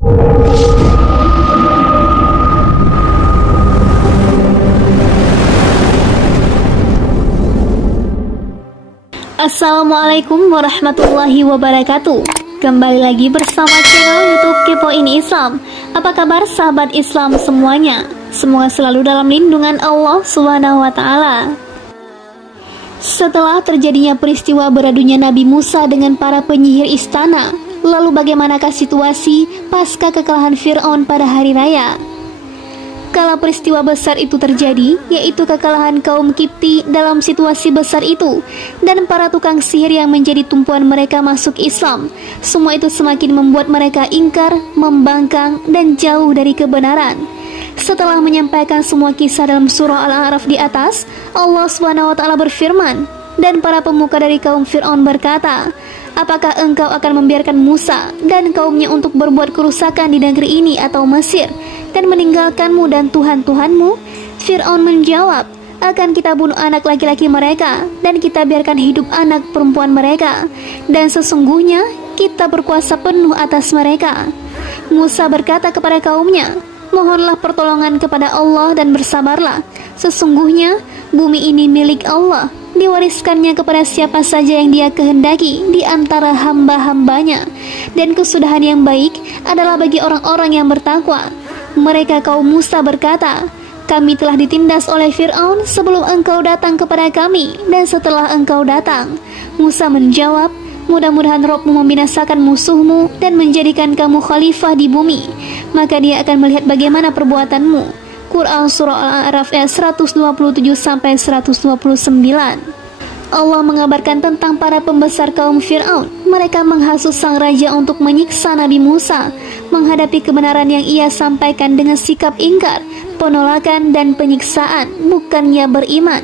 Assalamualaikum warahmatullahi wabarakatuh. Kembali lagi bersama channel YouTube Kepoin Islam. Apa kabar sahabat Islam semuanya? Semoga selalu dalam lindungan Allah Subhanahu wa taala. Setelah terjadinya peristiwa beradunya Nabi Musa dengan para penyihir istana, lalu bagaimanakah situasi pasca kekalahan Fir'aun pada hari raya? Kala peristiwa besar itu terjadi, yaitu kekalahan kaum Kipti dalam situasi besar itu, dan para tukang sihir yang menjadi tumpuan mereka masuk Islam. Semua itu semakin membuat mereka ingkar, membangkang, dan jauh dari kebenaran. Setelah menyampaikan semua kisah dalam surah Al-A'raf di atas, Allah SWT berfirman, dan para pemuka dari kaum Fir'aun berkata, apakah engkau akan membiarkan Musa dan kaumnya untuk berbuat kerusakan di negeri ini atau Mesir, dan meninggalkanmu dan Tuhan-Tuhanmu? Fir'aun menjawab, akan kita bunuh anak laki-laki mereka, dan kita biarkan hidup anak perempuan mereka, dan sesungguhnya kita berkuasa penuh atas mereka. Musa berkata kepada kaumnya, mohonlah pertolongan kepada Allah dan bersabarlah. Sesungguhnya bumi ini milik Allah, diwariskannya kepada siapa saja yang Dia kehendaki di antara hamba-hambanya, dan kesudahan yang baik adalah bagi orang-orang yang bertakwa. Mereka kaum Musa berkata, kami telah ditindas oleh Fir'aun sebelum engkau datang kepada kami dan setelah engkau datang. Musa menjawab, mudah-mudahan Rabbmu membinasakan musuhmu dan menjadikan kamu khalifah di bumi, maka Dia akan melihat bagaimana perbuatanmu. Quran Surah Al-A'raf ayat 127-129. Allah mengabarkan tentang para pembesar kaum Fir'aun. Mereka menghasut sang raja untuk menyiksa Nabi Musa, menghadapi kebenaran yang ia sampaikan dengan sikap ingkar, penolakan, dan penyiksaan, bukannya beriman.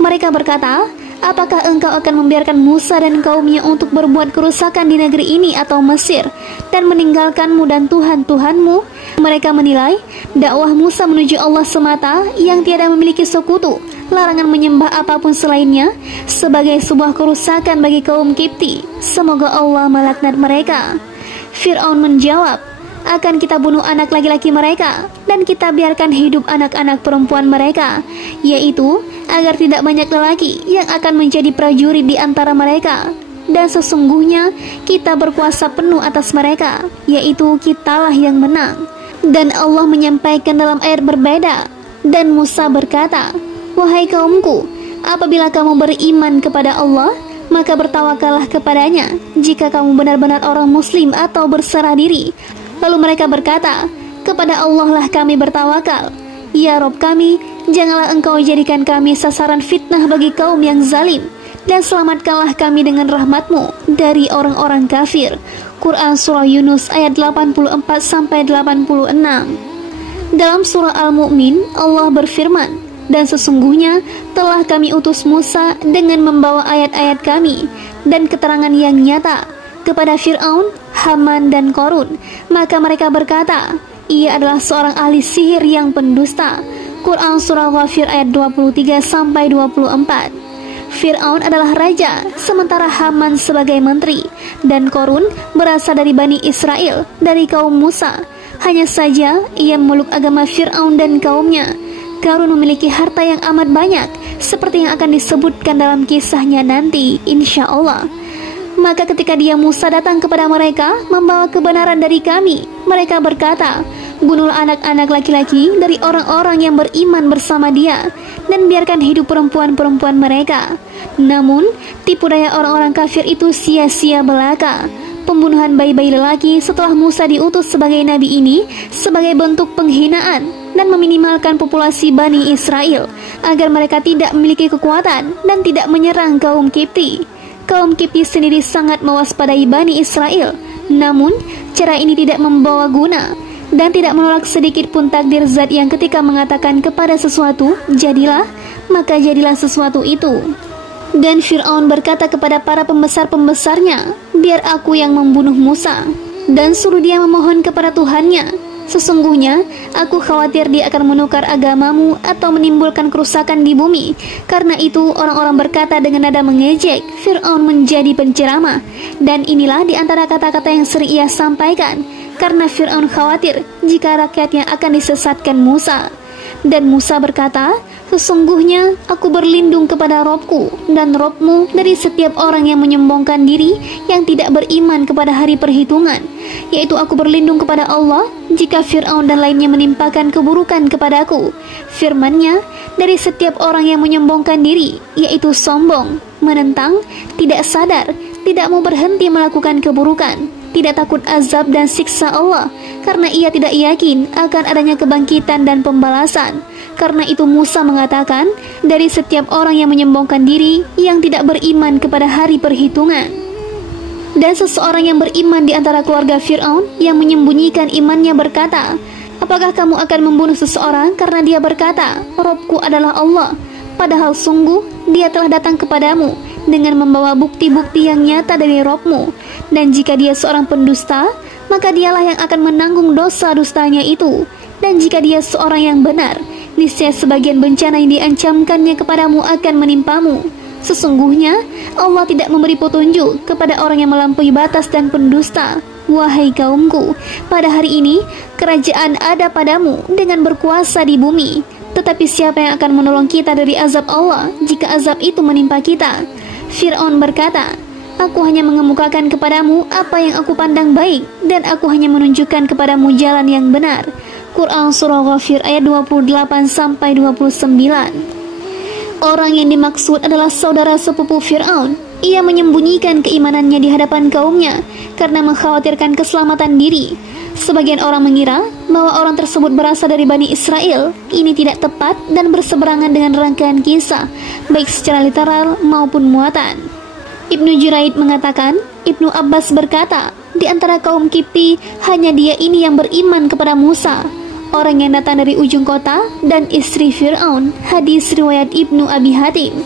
Mereka berkata, apakah engkau akan membiarkan Musa dan kaumnya untuk berbuat kerusakan di negeri ini atau Mesir, dan meninggalkanmu dan Tuhan-Tuhanmu? Mereka menilai dakwah Musa menuju Allah semata yang tiada memiliki sekutu, larangan menyembah apapun selainnya, sebagai sebuah kerusakan bagi kaum Kipti. Semoga Allah melaknat mereka. Fir'aun menjawab, akan kita bunuh anak laki-laki mereka, dan kita biarkan hidup anak-anak perempuan mereka, yaitu agar tidak banyak lelaki yang akan menjadi prajurit di antara mereka. Dan sesungguhnya kita berkuasa penuh atas mereka, yaitu kitalah yang menang. Dan Allah menyampaikan dalam ayat berbeda, dan Musa berkata, wahai kaumku, apabila kamu beriman kepada Allah, maka bertawakallah kepadanya, jika kamu benar-benar orang muslim atau berserah diri. Lalu mereka berkata, kepada Allah lah kami bertawakal. Ya Rob kami, janganlah engkau jadikan kami sasaran fitnah bagi kaum yang zalim, dan selamatkanlah kami dengan rahmatmu dari orang-orang kafir. Quran Surah Yunus ayat 84-86. Dalam surah Al-Mu'min, Allah berfirman, dan sesungguhnya telah kami utus Musa dengan membawa ayat-ayat kami dan keterangan yang nyata kepada Fir'aun, Haman, dan Qarun. Maka mereka berkata, ia adalah seorang ahli sihir yang pendusta. Quran Surah Ghafir ayat 23-24. Fir'aun adalah raja, sementara Haman sebagai menteri, dan Qarun berasal dari Bani Israel, dari kaum Musa. Hanya saja ia memeluk agama Fir'aun dan kaumnya. Qarun memiliki harta yang amat banyak, seperti yang akan disebutkan dalam kisahnya nanti, insya Allah. Maka ketika dia Musa datang kepada mereka membawa kebenaran dari kami, mereka berkata, bunuhlah anak-anak laki-laki dari orang-orang yang beriman bersama dia, dan biarkan hidup perempuan-perempuan mereka. Namun tipu daya orang-orang kafir itu sia-sia belaka. Pembunuhan bayi-bayi lelaki setelah Musa diutus sebagai nabi ini sebagai bentuk penghinaan dan meminimalkan populasi Bani Israel, agar mereka tidak memiliki kekuatan dan tidak menyerang kaum Kipti. Kaum Kipti sendiri sangat mewaspadai Bani Israel, namun cara ini tidak membawa guna dan tidak menolak sedikit pun takdir Zat yang ketika mengatakan kepada sesuatu, jadilah, maka jadilah sesuatu itu. Dan Fir'aun berkata kepada para pembesar-pembesarnya, biar aku yang membunuh Musa, dan suruh dia memohon kepada Tuhannya. Sesungguhnya, aku khawatir dia akan menukar agamamu atau menimbulkan kerusakan di bumi. Karena itu, orang-orang berkata dengan nada mengejek, Fir'aun menjadi penceramah. Dan inilah di antara kata-kata yang sering ia sampaikan, karena Fir'aun khawatir jika rakyatnya akan disesatkan Musa. Dan Musa berkata, sesungguhnya aku berlindung kepada Robku dan Robmu dari setiap orang yang menyombongkan diri yang tidak beriman kepada hari perhitungan, yaitu aku berlindung kepada Allah jika Fir'aun dan lainnya menimpakan keburukan kepadaku. Firman-Nya, dari setiap orang yang menyombongkan diri, yaitu sombong, menentang, tidak sadar, tidak mau berhenti melakukan keburukan, tidak takut azab dan siksa Allah, karena ia tidak yakin akan adanya kebangkitan dan pembalasan. Karena itu Musa mengatakan, dari setiap orang yang menyombongkan diri yang tidak beriman kepada hari perhitungan. Dan seseorang yang beriman di antara keluarga Fir'aun yang menyembunyikan imannya berkata, apakah kamu akan membunuh seseorang karena dia berkata, Robku adalah Allah, padahal sungguh dia telah datang kepadamu dengan membawa bukti-bukti yang nyata dari Robmu. Dan jika dia seorang pendusta, maka dialah yang akan menanggung dosa-dustanya itu. Dan jika dia seorang yang benar, niscaya sebagian bencana yang diancamkannya kepadamu akan menimpamu. Sesungguhnya Allah tidak memberi petunjuk kepada orang yang melampaui batas dan pendusta. Wahai kaumku, pada hari ini kerajaan ada padamu dengan berkuasa di bumi. Tetapi siapa yang akan menolong kita dari azab Allah jika azab itu menimpa kita? Fir'aun berkata, aku hanya mengemukakan kepadamu apa yang aku pandang baik, dan aku hanya menunjukkan kepadamu jalan yang benar. Quran Surah Ghafir ayat 28-29. Orang yang dimaksud adalah saudara sepupu Fir'aun. Ia menyembunyikan keimanannya di hadapan kaumnya karena mengkhawatirkan keselamatan diri. Sebagian orang mengira bahwa orang tersebut berasal dari Bani Israel. Ini tidak tepat dan berseberangan dengan rangkaian kisah, baik secara literal maupun muatan. Ibnu Juraid mengatakan, Ibnu Abbas berkata, di antara kaum Kipti hanya dia ini yang beriman kepada Musa, orang yang datang dari ujung kota, dan istri Fir'aun. Hadis riwayat Ibnu Abi Hatim.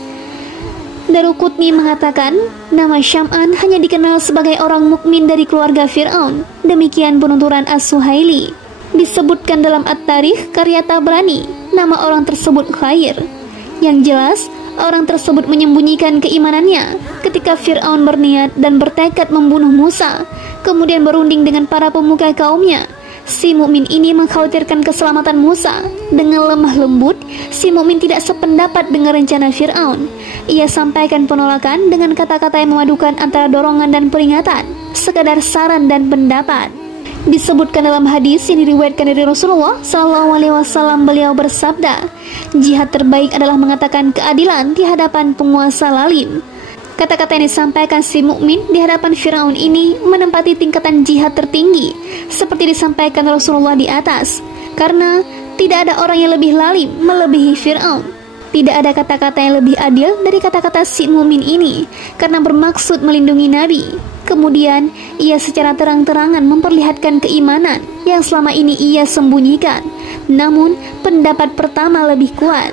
Daruqutni mengatakan, nama Syam'an hanya dikenal sebagai orang mukmin dari keluarga Fir'aun. Demikian penuturan As-Suhaili. Disebutkan dalam At-Tarikh karya Tabrani, nama orang tersebut Khair. Yang jelas, orang tersebut menyembunyikan keimanannya ketika Fir'aun berniat dan bertekad membunuh Musa, kemudian berunding dengan para pemuka kaumnya. Si mukmin ini mengkhawatirkan keselamatan Musa. Dengan lemah lembut, si mukmin tidak sependapat dengan rencana Fir'aun. Ia sampaikan penolakan dengan kata-kata yang memadukan antara dorongan dan peringatan, sekadar saran dan pendapat. Disebutkan dalam hadis yang diriwayatkan dari Rasulullah SAW, beliau bersabda, jihad terbaik adalah mengatakan keadilan di hadapan penguasa zalim. Kata-kata yang disampaikan si mukmin di hadapan Fir'aun ini menempati tingkatan jihad tertinggi, seperti disampaikan Rasulullah di atas, karena tidak ada orang yang lebih lalim melebihi Fir'aun. Tidak ada kata-kata yang lebih adil dari kata-kata si mukmin ini, karena bermaksud melindungi Nabi. Kemudian ia secara terang-terangan memperlihatkan keimanan yang selama ini ia sembunyikan. Namun pendapat pertama lebih kuat.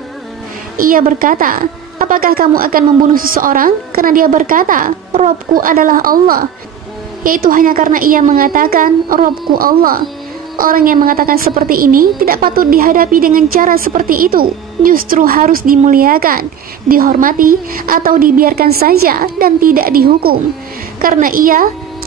Ia berkata, apakah kamu akan membunuh seseorang karena dia berkata, Robku adalah Allah, yaitu hanya karena ia mengatakan, Robku Allah. Orang yang mengatakan seperti ini tidak patut dihadapi dengan cara seperti itu. Justru harus dimuliakan, dihormati, atau dibiarkan saja dan tidak dihukum. Karena ia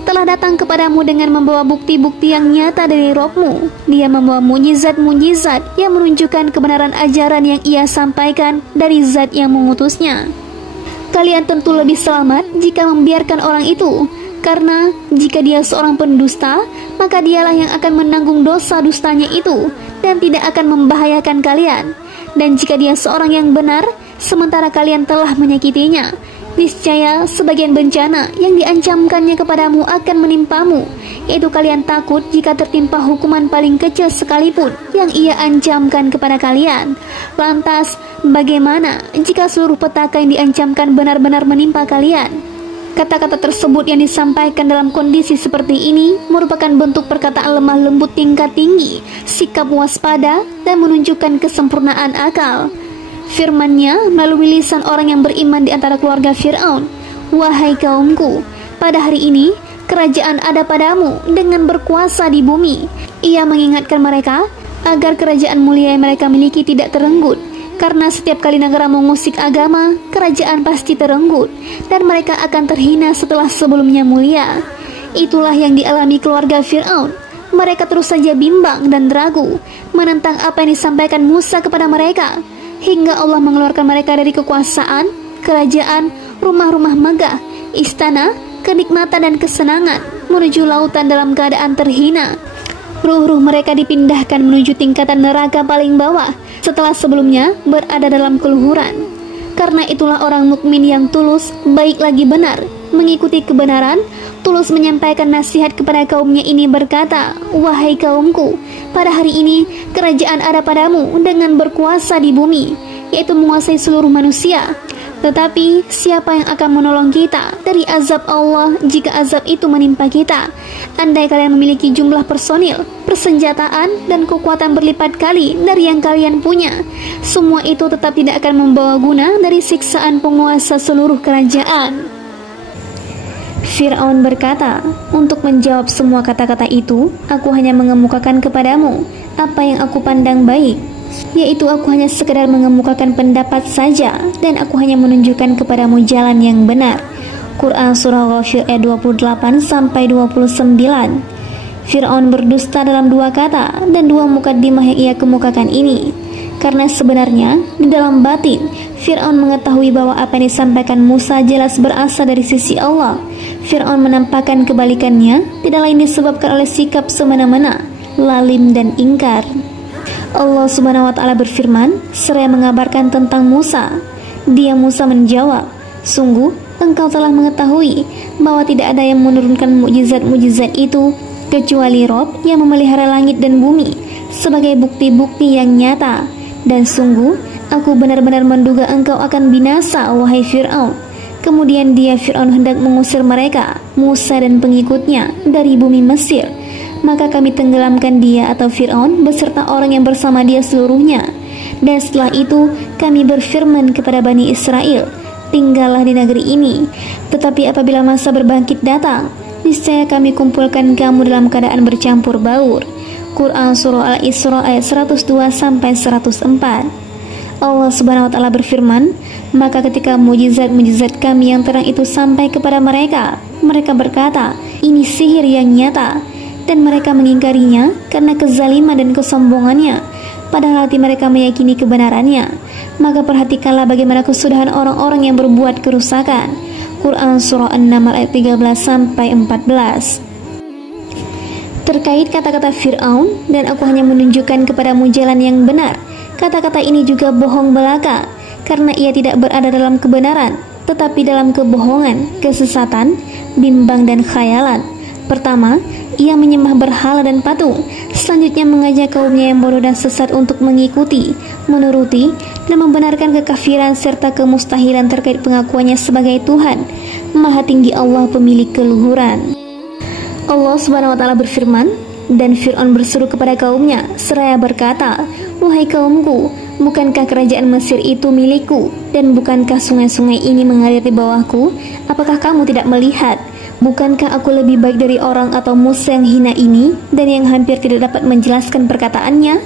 telah datang kepadamu dengan membawa bukti-bukti yang nyata dari Robmu. Dia membawa mujizat-mujizat yang menunjukkan kebenaran ajaran yang ia sampaikan dari Zat yang mengutusnya. Kalian tentu lebih selamat jika membiarkan orang itu, karena jika dia seorang pendusta, maka dialah yang akan menanggung dosa-dustanya itu dan tidak akan membahayakan kalian. Dan jika dia seorang yang benar, sementara kalian telah menyakitinya, niscaya sebagian bencana yang diancamkannya kepadamu akan menimpamu, yaitu kalian takut jika tertimpa hukuman paling kecil sekalipun yang ia ancamkan kepada kalian. Lantas, bagaimana jika seluruh petaka yang diancamkan benar-benar menimpa kalian? Kata-kata tersebut yang disampaikan dalam kondisi seperti ini merupakan bentuk perkataan lemah lembut tingkat tinggi, sikap waspada, dan menunjukkan kesempurnaan akal. Firman-Nya melalui lisan orang yang beriman di antara keluarga Fir'aun, wahai kaumku, pada hari ini kerajaan ada padamu dengan berkuasa di bumi. Ia mengingatkan mereka agar kerajaan mulia yang mereka miliki tidak terenggut, karena setiap kali negara mengusik agama, kerajaan pasti terenggut, dan mereka akan terhina setelah sebelumnya mulia. Itulah yang dialami keluarga Fir'aun. Mereka terus saja bimbang dan ragu menentang apa yang disampaikan Musa kepada mereka, hingga Allah mengeluarkan mereka dari kekuasaan, kerajaan, rumah-rumah megah, istana, kenikmatan dan kesenangan, menuju lautan dalam keadaan terhina. Ruh-ruh mereka dipindahkan menuju tingkatan neraka paling bawah setelah sebelumnya berada dalam keluhuran. Karena itulah orang mukmin yang tulus, baik lagi benar, mengikuti kebenaran, tulus menyampaikan nasihat kepada kaumnya ini berkata, "Wahai kaumku, pada hari ini kerajaan ada padamu dengan berkuasa di bumi, yaitu menguasai seluruh manusia. Tetapi siapa yang akan menolong kita dari azab Allah jika azab itu menimpa kita? Andai kalian memiliki jumlah personil, persenjataan, dan kekuatan berlipat kali dari yang kalian punya, semua itu tetap tidak akan membawa guna dari siksaan penguasa seluruh kerajaan." Fir'aun berkata, "Untuk menjawab semua kata-kata itu, aku hanya mengemukakan kepadamu apa yang aku pandang baik, yaitu aku hanya sekedar mengemukakan pendapat saja, dan aku hanya menunjukkan kepadamu jalan yang benar." Quran Surah Ghafir ayat 28-29. Fir'aun berdusta dalam dua kata dan dua mukaddimah yang ia kemukakan ini, karena sebenarnya di dalam batin Fir'aun mengetahui bahwa apa yang disampaikan Musa jelas berasal dari sisi Allah. Fir'aun menampakkan kebalikannya tidak lain disebabkan oleh sikap semena-mena, lalim dan ingkar. Allah Subhanahu wa Ta'ala berfirman seraya mengabarkan tentang Musa. Dia Musa menjawab, "Sungguh engkau telah mengetahui bahwa tidak ada yang menurunkan mukjizat-mukjizat itu kecuali Rob yang memelihara langit dan bumi sebagai bukti-bukti yang nyata. Dan sungguh aku benar-benar menduga engkau akan binasa, wahai Fir'aun." Kemudian Fir'aun hendak mengusir mereka, Musa dan pengikutnya, dari bumi Mesir. Maka kami tenggelamkan dia atau Fir'aun beserta orang yang bersama dia seluruhnya. Dan setelah itu kami berfirman kepada Bani Israel, "Tinggallah di negeri ini. Tetapi apabila masa berbangkit datang, niscaya kami kumpulkan kamu dalam keadaan bercampur baur." Quran Surah Al-Isra ayat 102-104. Allah Subhanahu wa Ta'ala berfirman, "Maka ketika mujizat-mujizat kami yang terang itu sampai kepada mereka, mereka berkata, 'Ini sihir yang nyata,' dan mereka mengingkarinya karena kezaliman dan kesombongannya, padahal hati mereka meyakini kebenarannya. Maka perhatikanlah bagaimana kesudahan orang-orang yang berbuat kerusakan." Quran Surah An-Naml ayat 13-14. Terkait kata-kata Fir'aun, "Dan aku hanya menunjukkan kepadamu jalan yang benar," kata-kata ini juga bohong belaka, karena ia tidak berada dalam kebenaran, tetapi dalam kebohongan, kesesatan, bimbang dan khayalan. Pertama, ia menyembah berhala dan patung. Selanjutnya mengajak kaumnya yang bodoh dan sesat untuk mengikuti, menuruti, dan membenarkan kekafiran serta kemustahilan terkait pengakuannya sebagai Tuhan. Maha tinggi Allah pemilik keluhuran. Allah Subhanahu wa Ta'ala berfirman, dan Fir'aun berseru kepada kaumnya seraya berkata, "Wahai kaumku, bukankah kerajaan Mesir itu milikku, dan bukankah sungai-sungai ini mengalir di bawahku? Apakah kamu tidak melihat? Bukankah aku lebih baik dari orang atau Musa yang hina ini, dan yang hampir tidak dapat menjelaskan perkataannya?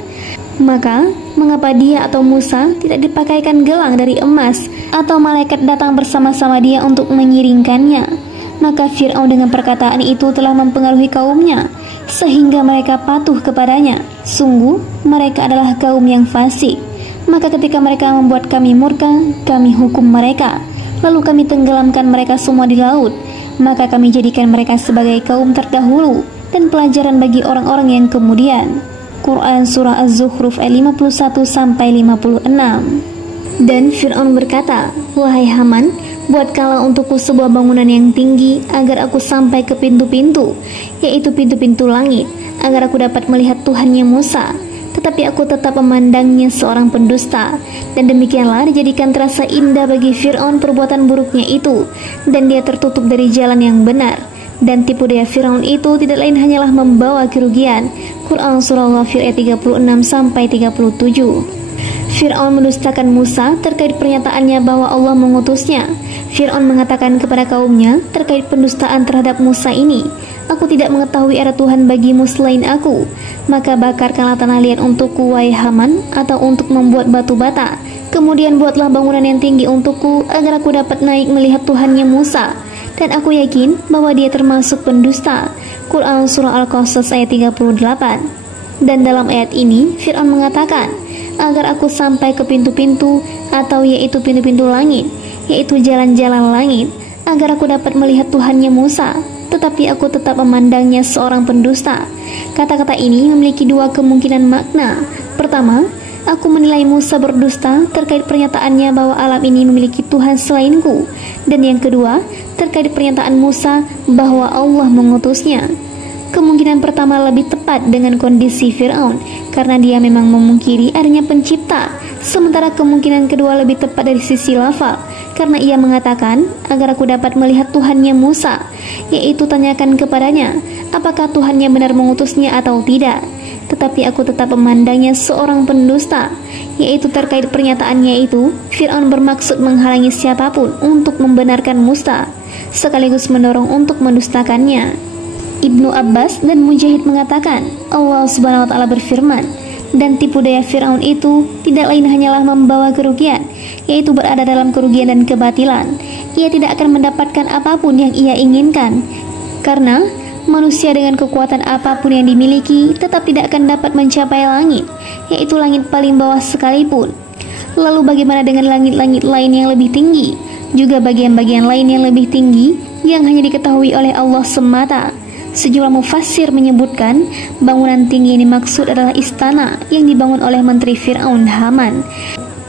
Maka, mengapa dia atau Musa tidak dipakaikan gelang dari emas, atau malaikat datang bersama-sama dia untuk mengiringkannya?" Maka Fir'aun dengan perkataan itu telah mempengaruhi kaumnya, sehingga mereka patuh kepadanya. Sungguh, mereka adalah kaum yang fasik. Maka ketika mereka membuat kami murka, kami hukum mereka. Lalu kami tenggelamkan mereka semua di laut. Maka kami jadikan mereka sebagai kaum terdahulu dan pelajaran bagi orang-orang yang kemudian. Quran Surah Az-Zukhruf ayat 51-56. Dan Fir'aun berkata, "Wahai Haman, buatkanlah untukku sebuah bangunan yang tinggi agar aku sampai ke pintu-pintu, yaitu pintu-pintu langit, agar aku dapat melihat Tuhannya Musa." Tetapi aku tetap memandangnya seorang pendusta, dan demikianlah dijadikan terasa indah bagi Fir'aun perbuatan buruknya itu, dan dia tertutup dari jalan yang benar. Dan tipu daya Fir'aun itu tidak lain hanyalah membawa kerugian. Quran Surah Ghafir ayat 36-37. Fir'aun mendustakan Musa terkait pernyataannya bahwa Allah mengutusnya. Fir'aun mengatakan kepada kaumnya terkait pendustaan terhadap Musa ini, "Aku tidak mengetahui ada Tuhan bagimu selain aku. Maka bakarkanlah tanah liat untukku, wahai Haman, atau untuk membuat batu bata. Kemudian buatlah bangunan yang tinggi untukku, agar aku dapat naik melihat Tuhannya Musa. Dan aku yakin bahwa dia termasuk pendusta." Quran Surah Al-Qasas ayat 38. Dan dalam ayat ini, Fir'aun mengatakan, agar aku sampai ke pintu-pintu, atau yaitu pintu-pintu langit, yaitu jalan-jalan langit, agar aku dapat melihat Tuhannya Musa. Tetapi aku tetap memandangnya seorang pendusta. Kata-kata ini memiliki dua kemungkinan makna. Pertama, aku menilai Musa berdusta terkait pernyataannya bahwa alam ini memiliki Tuhan selainku. Dan yang kedua, terkait pernyataan Musa bahwa Allah mengutusnya. Kemungkinan pertama lebih tepat dengan kondisi Fir'aun, karena dia memang memungkiri adanya pencipta. Sementara kemungkinan kedua lebih tepat dari sisi lafal, karena ia mengatakan, agar aku dapat melihat Tuhannya Musa, yaitu tanyakan kepadanya, apakah Tuhannya benar mengutusnya atau tidak. Tetapi aku tetap memandangnya seorang pendusta, yaitu terkait pernyataannya itu, Fir'aun bermaksud menghalangi siapapun untuk membenarkan Musa, sekaligus mendorong untuk mendustakannya. Ibnu Abbas dan Mujahid mengatakan, Allah Subhanahu wa Ta'ala berfirman, dan tipu daya Fir'aun itu tidak lain hanyalah membawa kerugian, yaitu berada dalam kerugian dan kebatilan. Ia tidak akan mendapatkan apapun yang ia inginkan, karena manusia dengan kekuatan apapun yang dimiliki tetap tidak akan dapat mencapai langit, yaitu langit paling bawah sekalipun. Lalu bagaimana dengan langit-langit lain yang lebih tinggi, juga bagian-bagian lain yang lebih tinggi yang hanya diketahui oleh Allah semata? Sejumlah mufassir menyebutkan bangunan tinggi ini maksud adalah istana yang dibangun oleh menteri Fir'aun Haman.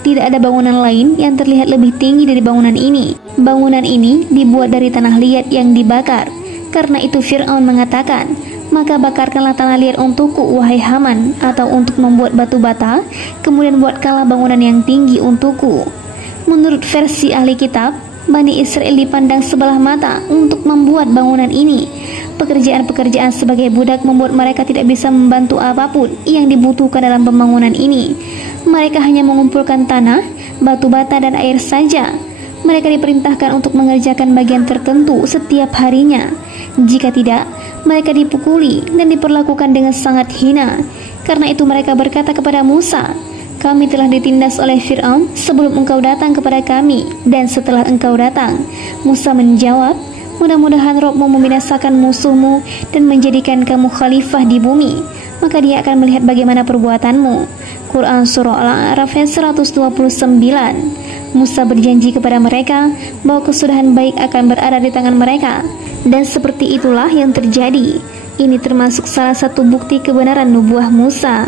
Tidak ada bangunan lain yang terlihat lebih tinggi dari bangunan ini. Bangunan ini dibuat dari tanah liat yang dibakar. Karena itu Fir'aun mengatakan, maka bakarkanlah tanah liat untukku, wahai Haman, atau untuk membuat batu bata, kemudian buatkanlah bangunan yang tinggi untukku. Menurut versi ahli kitab, Bani Israel dipandang sebelah mata untuk membuat bangunan ini. Pekerjaan-pekerjaan sebagai budak membuat mereka tidak bisa membantu apapun yang dibutuhkan dalam pembangunan ini. Mereka hanya mengumpulkan tanah, batu bata, dan air saja. Mereka diperintahkan untuk mengerjakan bagian tertentu setiap harinya. Jika tidak, mereka dipukuli dan diperlakukan dengan sangat hina. Karena itu mereka berkata kepada Musa, kami telah ditindas oleh Fir'aun sebelum engkau datang kepada kami dan setelah engkau datang. Musa menjawab, mudah-mudahan Rabbmu membinasakan musuhmu dan menjadikan kamu khalifah di bumi, maka dia akan melihat bagaimana perbuatanmu. Quran Surah Al-A'raf 129. Musa berjanji kepada mereka bahwa kesudahan baik akan berada di tangan mereka, dan seperti itulah yang terjadi. Ini termasuk salah satu bukti kebenaran nubuah Musa.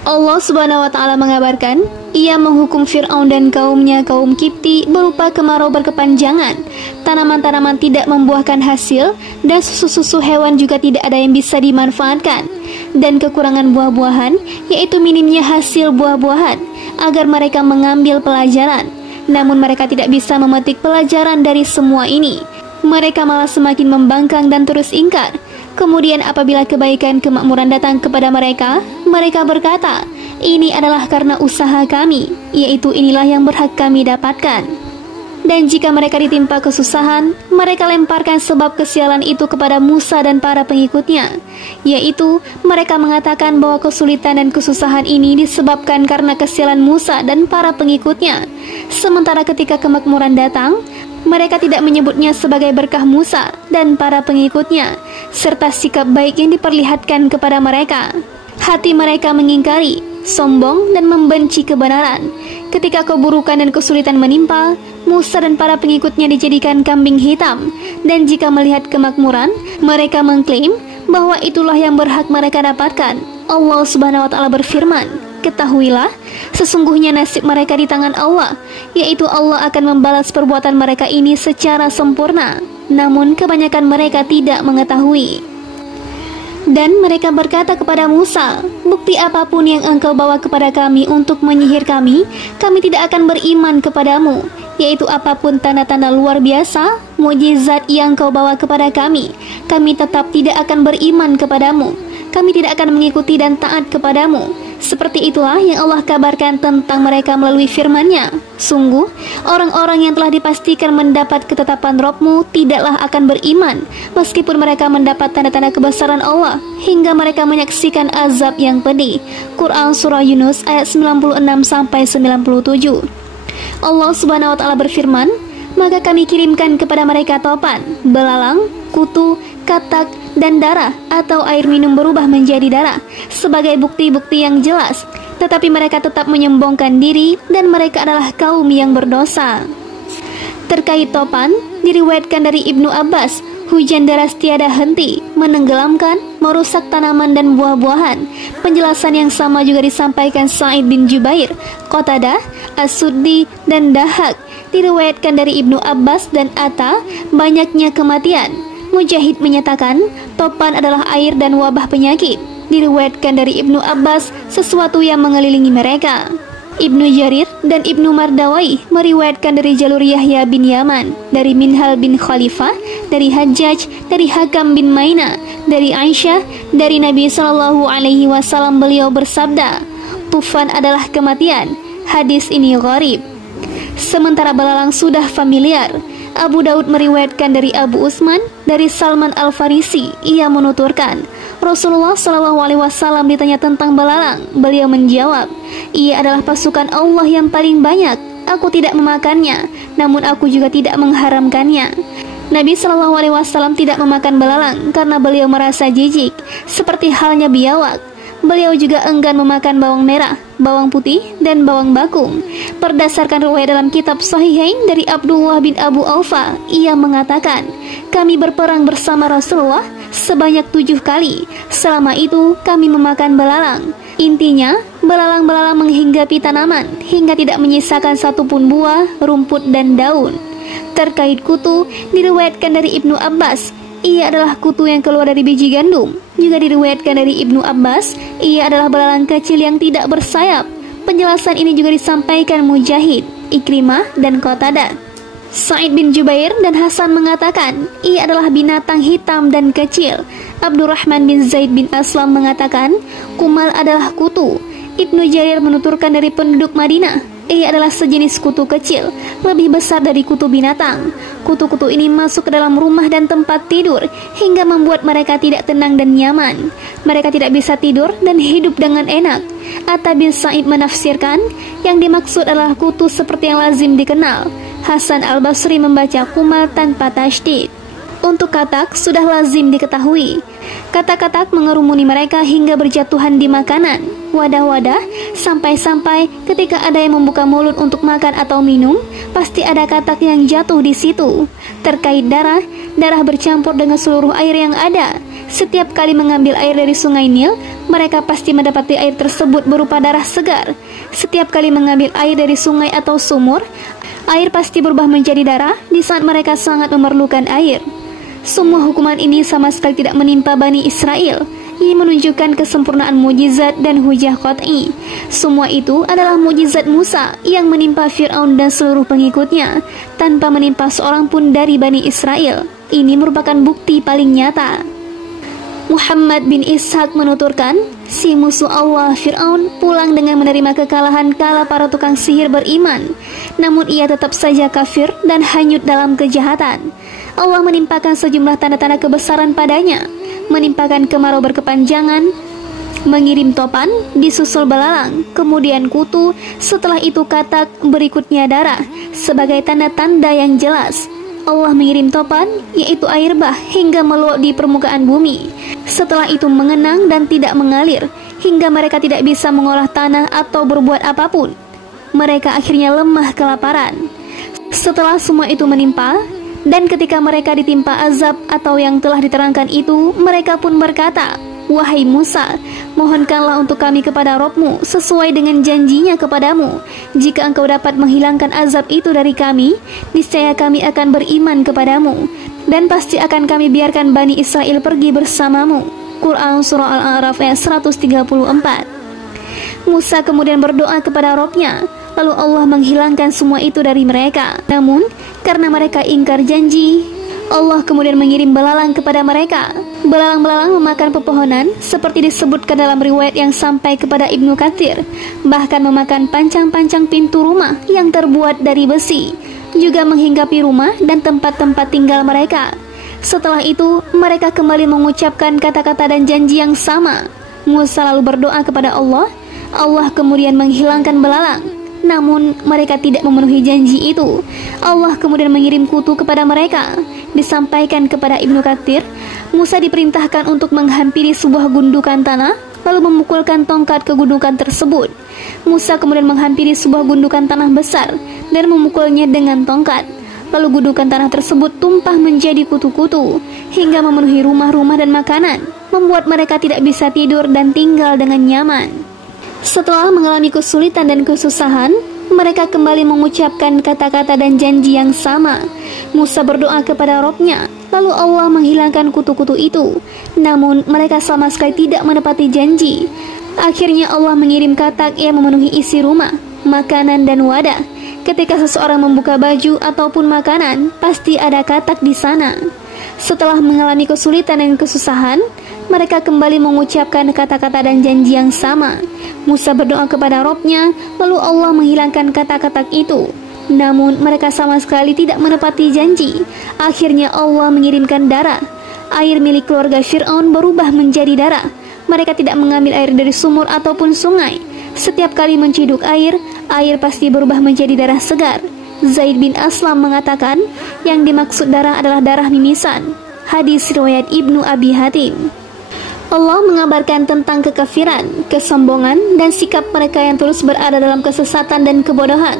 Allah Subhanahu wa Ta'ala mengabarkan, ia menghukum Fir'aun dan kaumnya, kaum Kipti, berupa kemarau berkepanjangan. Tanaman-tanaman tidak membuahkan hasil, dan susu-susu hewan juga tidak ada yang bisa dimanfaatkan. Dan kekurangan buah-buahan, yaitu minimnya hasil buah-buahan, agar mereka mengambil pelajaran. Namun mereka tidak bisa memetik pelajaran dari semua ini. Mereka malah semakin membangkang dan terus ingkar. Kemudian apabila kebaikan kemakmuran datang kepada mereka, mereka berkata, ini adalah karena usaha kami, yaitu inilah yang berhak kami dapatkan. Dan jika mereka ditimpa kesusahan, mereka lemparkan sebab kesialan itu kepada Musa dan para pengikutnya, yaitu mereka mengatakan bahwa kesulitan dan kesusahan ini disebabkan karena kesialan Musa dan para pengikutnya. Sementara ketika kemakmuran datang, mereka tidak menyebutnya sebagai berkah Musa dan para pengikutnya, serta sikap baik yang diperlihatkan kepada mereka. Hati mereka mengingkari, sombong, dan membenci kebenaran. Ketika keburukan dan kesulitan menimpa, Musa dan para pengikutnya dijadikan kambing hitam. Dan jika melihat kemakmuran, mereka mengklaim bahwa itulah yang berhak mereka dapatkan. Allah Subhanahu wa Ta'ala berfirman, ketahuilah, sesungguhnya nasib mereka di tangan Allah, yaitu Allah akan membalas perbuatan mereka ini secara sempurna. Namun kebanyakan mereka tidak mengetahui. Dan mereka berkata kepada Musa, bukti apapun yang engkau bawa kepada kami untuk menyihir kami tidak akan beriman kepadamu, yaitu apapun tanda-tanda luar biasa, mukjizat yang kau bawa kepada kami tetap tidak akan beriman kepadamu. kami tidak akan mengikuti dan taat kepadamu. Seperti itulah yang Allah kabarkan tentang mereka melalui firman-Nya. Sungguh, orang-orang yang telah dipastikan mendapat ketetapan Rabb-Mu tidaklah akan beriman, meskipun mereka mendapat tanda-tanda kebesaran Allah, hingga mereka menyaksikan azab yang pedih. Quran Surah Yunus ayat 96-97. Allah Subhanahu wa Ta'ala berfirman, maka kami kirimkan kepada mereka topan, belalang, kutu, katak, dan darah atau air minum berubah menjadi darah sebagai bukti-bukti yang jelas, tetapi mereka tetap menyombongkan diri dan mereka adalah kaum yang berdosa. Terkait topan, diriwayatkan dari Ibnu Abbas, hujan deras tiada henti, menenggelamkan, merusak tanaman dan buah-buahan. Penjelasan yang sama juga disampaikan Sa'id bin Jubair, Qatadah, As-Suddi, dan Dahak. Diriwayatkan dari Ibnu Abbas dan Atta, banyaknya kematian. Mujahid menyatakan, topan adalah air dan wabah penyakit. Diriwayatkan dari Ibnu Abbas, sesuatu yang mengelilingi mereka. Ibnu Jarir dan Ibnu Mardawai meriwayatkan dari jalur Yahya bin Yaman, dari Minhal bin Khalifah, dari Hajjaj, dari Hakam bin Maina, dari Aisyah, dari Nabi SAW beliau bersabda, tufan adalah kematian. Hadis ini gharib. Sementara belalang sudah familiar. Abu Daud meriwayatkan dari Abu Utsman dari Salman Al-Farisi, ia menuturkan, Rasulullah SAW ditanya tentang belalang, beliau menjawab, ia adalah pasukan Allah yang paling banyak, aku tidak memakannya, namun aku juga tidak mengharamkannya. Nabi SAW tidak memakan belalang karena beliau merasa jijik, seperti halnya biawak. Beliau juga enggan memakan bawang merah, bawang putih, dan bawang bakung. Berdasarkan riwayat dalam kitab Sahihain dari Abdullah bin Abu Aufa, ia mengatakan, kami berperang bersama Rasulullah sebanyak 7 kali. Selama itu kami memakan belalang. Intinya, belalang-belalang menghinggapi tanaman hingga tidak menyisakan satupun buah, rumput, dan daun. Terkait kutu, diriwayatkan dari Ibnu Abbas, ia adalah kutu yang keluar dari biji gandum. Juga diriwayatkan dari Ibnu Abbas, ia adalah belalang kecil yang tidak bersayap. Penjelasan ini juga disampaikan Mujahid, Ikrimah, dan Qatadah. Sa'id bin Jubair dan Hasan mengatakan, ia adalah binatang hitam dan kecil. Abdurrahman bin Zaid bin Aslam mengatakan, kumal adalah kutu. Ibnu Jarir menuturkan dari penduduk Madinah, ia adalah sejenis kutu kecil, lebih besar dari kutu binatang. Kutu-kutu ini masuk ke dalam rumah dan tempat tidur, hingga membuat mereka tidak tenang dan nyaman. Mereka tidak bisa tidur dan hidup dengan enak. Atta bin Sa'id menafsirkan, yang dimaksud adalah kutu seperti yang lazim dikenal. Hasan al-Basri membaca kumal tanpa tasydid. Untuk katak sudah lazim diketahui. Katak-katak mengerumuni mereka hingga berjatuhan di makanan, wadah-wadah, sampai-sampai ketika ada yang membuka mulut untuk makan atau minum, pasti ada katak yang jatuh di situ. Terkait darah, darah bercampur dengan seluruh air yang ada. Setiap kali mengambil air dari sungai Nil, mereka pasti mendapati air tersebut berupa darah segar. Setiap kali mengambil air dari sungai atau sumur, air pasti berubah menjadi darah di saat mereka sangat memerlukan air. Semua hukuman ini sama sekali tidak menimpa Bani Israel. Ini menunjukkan kesempurnaan mujizat dan hujah qat'i. Semua itu adalah mujizat Musa yang menimpa Fir'aun dan seluruh pengikutnya, tanpa menimpa seorang pun dari Bani Israel. Ini merupakan bukti paling nyata. Muhammad bin Ishaq menuturkan, si musuh Allah Fir'aun pulang dengan menerima kekalahan kala para tukang sihir beriman. Namun ia tetap saja kafir dan hanyut dalam kejahatan. Allah menimpakan sejumlah tanda-tanda kebesaran padanya, menimpakan kemarau berkepanjangan, mengirim topan, disusul belalang, kemudian kutu, setelah itu katak, berikutnya darah, sebagai tanda-tanda yang jelas. Allah mengirim topan, yaitu air bah, hingga meluap di permukaan bumi. Setelah itu mengenang dan tidak mengalir, hingga mereka tidak bisa mengolah tanah atau berbuat apapun. Mereka akhirnya lemah kelaparan. Setelah semua itu menimpa, dan ketika mereka ditimpa azab atau yang telah diterangkan itu, mereka pun berkata, wahai Musa, mohonkanlah untuk kami kepada Rabb-Mu sesuai dengan janjinya kepadamu. Jika engkau dapat menghilangkan azab itu dari kami, niscaya kami akan beriman kepadamu, dan pasti akan kami biarkan Bani Israel pergi bersamamu. Quran Surah Al-A'raf ayat 134. Musa kemudian berdoa kepada Rabb-Nya, lalu Allah menghilangkan semua itu dari mereka. Namun, karena mereka ingkar janji, Allah kemudian mengirim belalang kepada mereka. Belalang-belalang memakan pepohonan, seperti disebutkan dalam riwayat yang sampai kepada Ibnu Katsir, bahkan memakan pancang-pancang pintu rumah yang terbuat dari besi, juga menghinggapi rumah dan tempat-tempat tinggal mereka. Setelah itu, mereka kembali mengucapkan kata-kata dan janji yang sama. Musa lalu berdoa kepada Allah. Allah kemudian menghilangkan belalang. Namun mereka tidak memenuhi janji itu. Allah kemudian mengirim kutu kepada mereka. Disampaikan kepada Ibnu Katsir, Musa diperintahkan untuk menghampiri sebuah gundukan tanah, lalu memukulkan tongkat ke gundukan tersebut. Musa kemudian menghampiri sebuah gundukan tanah besar dan memukulnya dengan tongkat. Lalu gundukan tanah tersebut tumpah menjadi kutu-kutu hingga memenuhi rumah-rumah dan makanan, membuat mereka tidak bisa tidur dan tinggal dengan nyaman. Setelah mengalami kesulitan dan kesusahan, mereka kembali mengucapkan kata-kata dan janji yang sama. Musa berdoa kepada Rabb-Nya, lalu Allah menghilangkan kutu-kutu itu. Namun mereka sama sekali tidak menepati janji. Akhirnya Allah mengirim katak yang memenuhi isi rumah, makanan dan wadah. Ketika seseorang membuka baju ataupun makanan, pasti ada katak di sana. Setelah mengalami kesulitan dan kesusahan, mereka kembali mengucapkan kata-kata dan janji yang sama. Musa berdoa kepada Rabb-Nya, lalu Allah menghilangkan kata-kata itu. Namun mereka sama sekali tidak menepati janji. Akhirnya Allah mengirimkan darah. Air milik keluarga Fir'aun berubah menjadi darah. Mereka tidak mengambil air dari sumur ataupun sungai. Setiap kali menciduk air, air pasti berubah menjadi darah segar. Zaid bin Aslam mengatakan, yang dimaksud darah adalah darah mimisan. Hadis riwayat Ibnu Abi Hatim. Allah mengabarkan tentang kekafiran, kesombongan, dan sikap mereka yang terus berada dalam kesesatan dan kebodohan.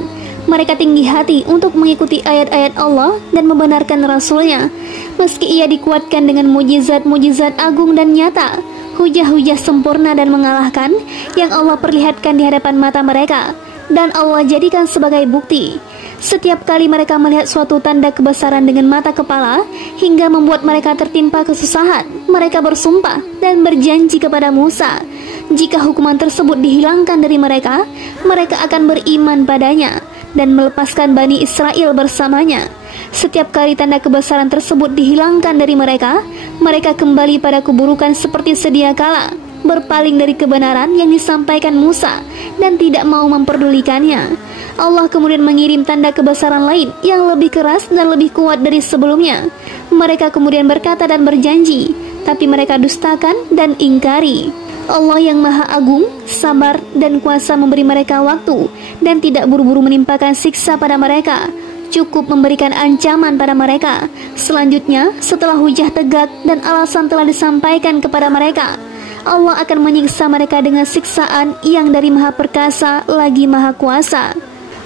Mereka tinggi hati untuk mengikuti ayat-ayat Allah dan membenarkan Rasul-Nya, meski ia dikuatkan dengan mujizat-mujizat agung dan nyata, hujah-hujah sempurna dan mengalahkan yang Allah perlihatkan di hadapan mata mereka, dan Allah jadikan sebagai bukti. Setiap kali mereka melihat suatu tanda kebesaran dengan mata kepala hingga membuat mereka tertimpa kesusahan, mereka bersumpah dan berjanji kepada Musa, jika hukuman tersebut dihilangkan dari mereka, mereka akan beriman padanya dan melepaskan Bani Israel bersamanya. Setiap kali tanda kebesaran tersebut dihilangkan dari mereka, mereka kembali pada keburukan seperti sedia kala, berpaling dari kebenaran yang disampaikan Musa dan tidak mau memperdulikannya. Allah kemudian mengirim tanda kebesaran lain yang lebih keras dan lebih kuat dari sebelumnya. Mereka kemudian berkata dan berjanji, tapi mereka dustakan dan ingkari. Allah yang Maha Agung, sabar dan kuasa memberi mereka waktu dan tidak buru-buru menimpakan siksa pada mereka. Cukup memberikan ancaman pada mereka. Selanjutnya, setelah hujah tegak dan alasan telah disampaikan kepada mereka, Allah akan menyiksa mereka dengan siksaan yang dari Maha Perkasa lagi Maha Kuasa,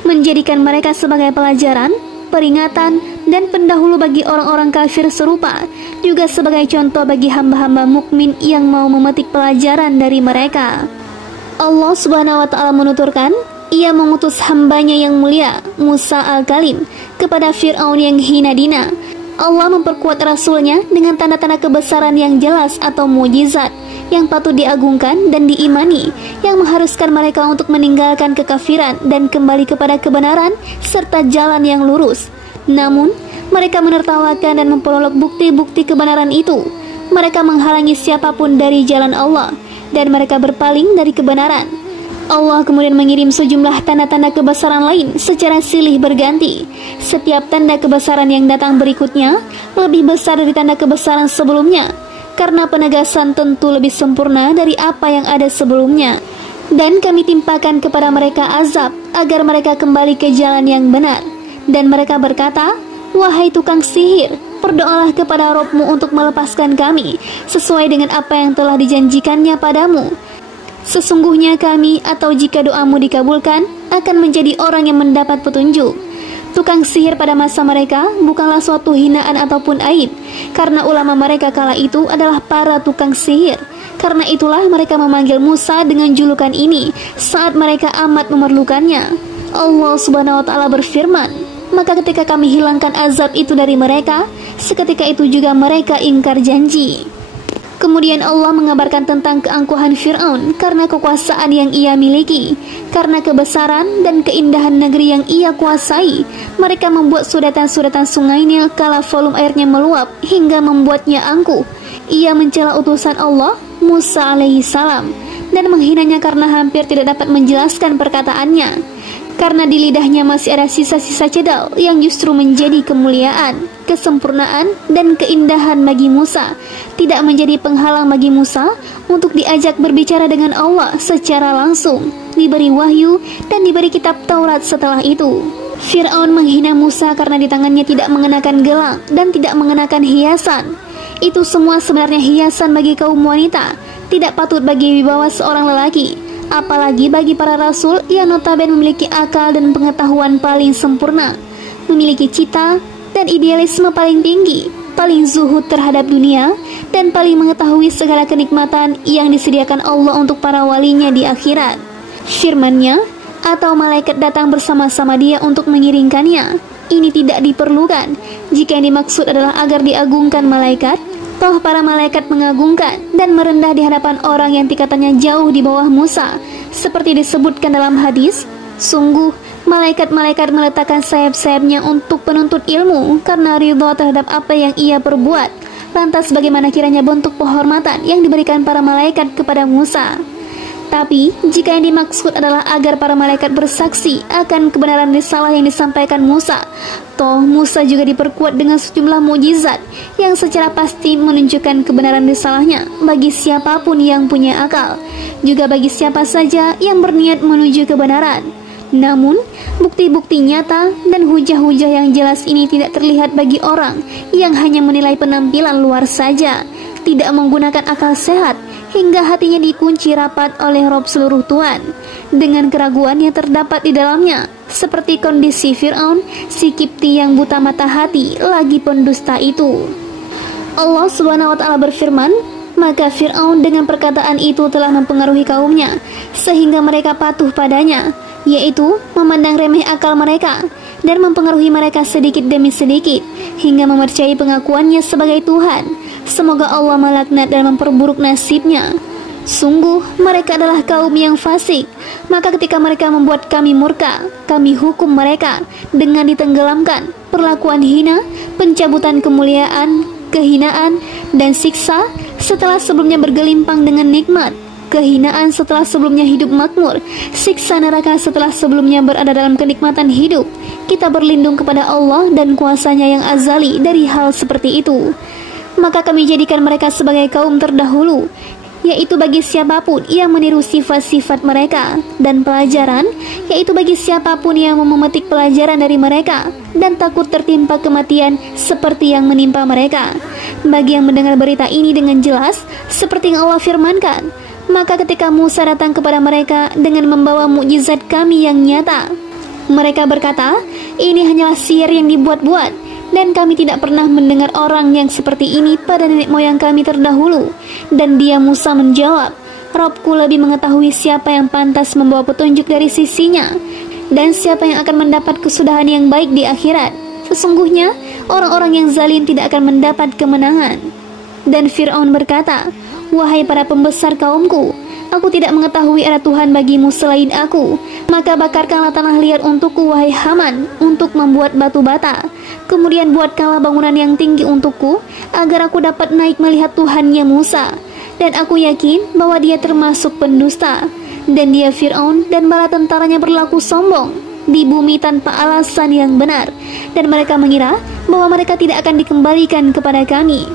menjadikan mereka sebagai pelajaran, peringatan, dan pendahulu bagi orang-orang kafir serupa, juga sebagai contoh bagi hamba-hamba mukmin yang mau memetik pelajaran dari mereka. Allah Subhanahu wa Ta'ala menuturkan, Ia mengutus hambanya yang mulia, Musa Al-Kalim, kepada Fir'aun yang hina dina. Allah memperkuat Rasulnya dengan tanda-tanda kebesaran yang jelas atau mujizat yang patut diagungkan dan diimani, yang mengharuskan mereka untuk meninggalkan kekafiran dan kembali kepada kebenaran serta jalan yang lurus. Namun, mereka menertawakan dan memperolok bukti-bukti kebenaran itu. Mereka menghalangi siapapun dari jalan Allah, dan mereka berpaling dari kebenaran. Allah kemudian mengirim sejumlah tanda-tanda kebesaran lain secara silih berganti. Setiap tanda kebesaran yang datang berikutnya lebih besar dari tanda kebesaran sebelumnya, karena penegasan tentu lebih sempurna dari apa yang ada sebelumnya. Dan kami timpakan kepada mereka azab agar mereka kembali ke jalan yang benar. Dan mereka berkata, wahai tukang sihir, berdoalah kepada Rabb-Mu untuk melepaskan kami sesuai dengan apa yang telah dijanjikannya padamu. Sesungguhnya kami, atau jika doamu dikabulkan, akan menjadi orang yang mendapat petunjuk. Tukang sihir pada masa mereka bukanlah suatu hinaan ataupun aib, karena ulama mereka kala itu adalah para tukang sihir. Karena itulah mereka memanggil Musa dengan julukan ini saat mereka amat memerlukannya. Allah Subhanahu wa Ta'ala berfirman, maka ketika kami hilangkan azab itu dari mereka, seketika itu juga mereka ingkar janji. Kemudian Allah mengabarkan tentang keangkuhan Fir'aun karena kekuasaan yang ia miliki, karena kebesaran dan keindahan negeri yang ia kuasai. Mereka membuat suratan-suratan sungai Nil kala volume airnya meluap hingga membuatnya angkuh. Ia mencela utusan Allah, Musa alaihissalam, dan menghinanya karena hampir tidak dapat menjelaskan perkataannya. Karena di lidahnya masih ada sisa-sisa cedal yang justru menjadi kemuliaan, kesempurnaan, dan keindahan bagi Musa, tidak menjadi penghalang bagi Musa untuk diajak berbicara dengan Allah secara langsung, diberi wahyu, dan diberi kitab Taurat setelah itu. Fir'aun menghina Musa karena di tangannya tidak mengenakan gelang dan tidak mengenakan hiasan. Itu semua sebenarnya hiasan bagi kaum wanita, tidak patut bagi wibawa seorang lelaki, apalagi bagi para rasul yang notabene memiliki akal dan pengetahuan paling sempurna, memiliki cita dan idealisme paling tinggi, paling zuhud terhadap dunia, dan paling mengetahui segala kenikmatan yang disediakan Allah untuk para walinya di akhirat. Firman-Nya, atau malaikat datang bersama-sama dia untuk mengiringkannya, ini tidak diperlukan jika yang dimaksud adalah agar diagungkan malaikat. Toh para malaikat mengagungkan dan merendah di hadapan orang yang tingkatannya jauh di bawah Musa, seperti disebutkan dalam hadis. Sungguh malaikat-malaikat meletakkan sayap-sayapnya untuk penuntut ilmu karena ridha terhadap apa yang ia perbuat. Lantas bagaimana kiranya bentuk penghormatan yang diberikan para malaikat kepada Musa? Tapi jika yang dimaksud adalah agar para malaikat bersaksi akan kebenaran risalah yang disampaikan Musa, toh Musa juga diperkuat dengan sejumlah mukjizat yang secara pasti menunjukkan kebenaran risalahnya bagi siapapun yang punya akal, juga bagi siapa saja yang berniat menuju kebenaran. Namun, bukti-bukti nyata dan hujah-hujah yang jelas ini tidak terlihat bagi orang yang hanya menilai penampilan luar saja, tidak menggunakan akal sehat, hingga hatinya dikunci rapat oleh Rob seluruh Tuhan, dengan keraguan yang terdapat di dalamnya, seperti kondisi Fir'aun, si Kipti yang buta mata hati, lagi pendusta itu. Allah Subhanahu wa Ta'ala berfirman, maka Fir'aun dengan perkataan itu telah mempengaruhi kaumnya, sehingga mereka patuh padanya, yaitu memandang remeh akal mereka, dan mempengaruhi mereka sedikit demi sedikit, hingga memercayai pengakuannya sebagai Tuhan. Semoga Allah melaknat dan memperburuk nasibnya. Sungguh mereka adalah kaum yang fasik. Maka ketika mereka membuat kami murka, kami hukum mereka dengan ditenggelamkan, perlakuan hina, pencabutan kemuliaan, kehinaan, dan siksa setelah sebelumnya bergelimpang dengan nikmat, kehinaan setelah sebelumnya hidup makmur, siksa neraka setelah sebelumnya berada dalam kenikmatan hidup. Kita berlindung kepada Allah dan kuasanya yang azali dari hal seperti itu. Maka kami jadikan mereka sebagai kaum terdahulu, yaitu bagi siapapun yang meniru sifat-sifat mereka, dan pelajaran, yaitu bagi siapapun yang memetik pelajaran dari mereka, dan takut tertimpa kematian seperti yang menimpa mereka. Bagi yang mendengar berita ini dengan jelas, seperti yang Allah firmankan, maka ketika Musa datang kepada mereka dengan membawa mukjizat kami yang nyata, mereka berkata, ini hanyalah sihir yang dibuat-buat, dan kami tidak pernah mendengar orang yang seperti ini pada nenek moyang kami terdahulu. Dan dia Musa menjawab, Robku lebih mengetahui siapa yang pantas membawa petunjuk dari sisinya, dan siapa yang akan mendapat kesudahan yang baik di akhirat. Sesungguhnya orang-orang yang zalim tidak akan mendapat kemenangan. Dan Fir'aun berkata, wahai para pembesar kaumku, aku tidak mengetahui ada Tuhan bagimu selain aku. Maka bakarkanlah tanah liat untukku, wahai Haman, untuk membuat batu bata. Kemudian buatkanlah bangunan yang tinggi untukku, agar aku dapat naik melihat Tuhannya Musa. Dan aku yakin bahwa dia termasuk pendusta. Dan dia Fir'aun dan bala tentaranya berlaku sombong di bumi tanpa alasan yang benar. Dan mereka mengira bahwa mereka tidak akan dikembalikan kepada kami.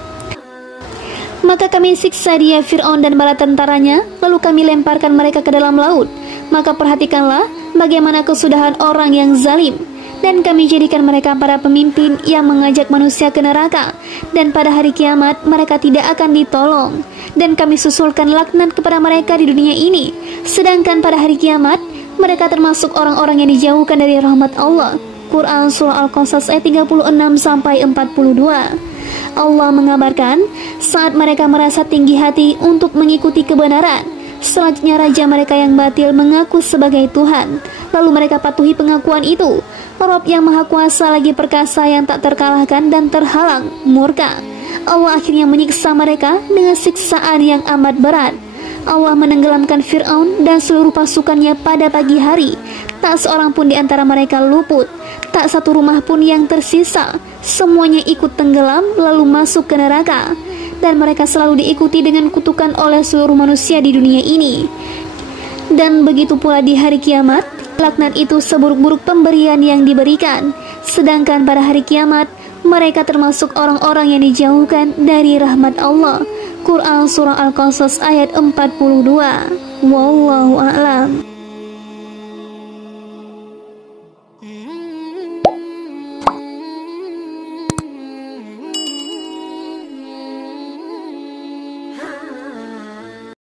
Maka kami siksa dia Fir'aun dan bala tentaranya, lalu kami lemparkan mereka ke dalam laut. Maka perhatikanlah bagaimana kesudahan orang yang zalim. Dan kami jadikan mereka para pemimpin yang mengajak manusia ke neraka, dan pada hari kiamat mereka tidak akan ditolong. Dan kami susulkan laknat kepada mereka di dunia ini, sedangkan pada hari kiamat mereka termasuk orang-orang yang dijauhkan dari rahmat Allah. Quran Surah Al-Qasas ayat 36-42. Allah mengabarkan saat mereka merasa tinggi hati untuk mengikuti kebenaran, selanjutnya raja mereka yang batil mengaku sebagai Tuhan, lalu mereka patuhi pengakuan itu. Rob yang maha kuasa lagi perkasa yang tak terkalahkan dan terhalang murka. Allah akhirnya menyiksa mereka dengan siksaan yang amat berat. Allah menenggelamkan Fir'aun dan seluruh pasukannya pada pagi hari. Tak seorang pun di antara mereka luput, tak satu rumah pun yang tersisa. Semuanya ikut tenggelam lalu masuk ke neraka. Dan mereka selalu diikuti dengan kutukan oleh seluruh manusia di dunia ini. Dan begitu pula di hari kiamat, laknat itu seburuk-buruk pemberian yang diberikan. Sedangkan pada hari kiamat, mereka termasuk orang-orang yang dijauhkan dari rahmat Allah. Quran Surah Al-Qasas ayat 42. Wallahu a'lam.